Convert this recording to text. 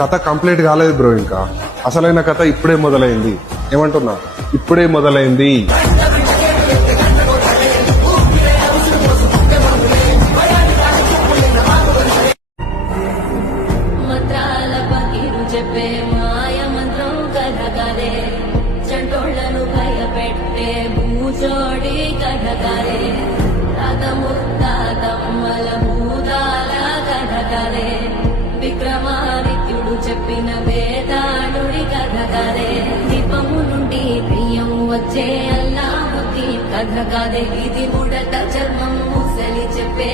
కథ కంప్లీట్ కాలేదు బ్రో. ఇంకా అసలైన కథ ఇప్పుడే మొదలైంది. ఏమంటున్నా, ఇప్పుడే మొదలైంది. మంత్రాల పకిరు చెప్పే మాయ మంత్రం కథగారే, చంటోళ్లను భయపెట్టే భూచోడి కథగారే, తాత ముత్తాతమ్మల భూతాల కథగారే, విక్రమాదిత్యుడు చెప్పిన వేదాళుడి కథగారే, దీపము నుండి దెయ్యం వచ్చే అల్లావుద్దీన్ కథగారే, ఇది ముడత చర్మం ముసలి చెప్పే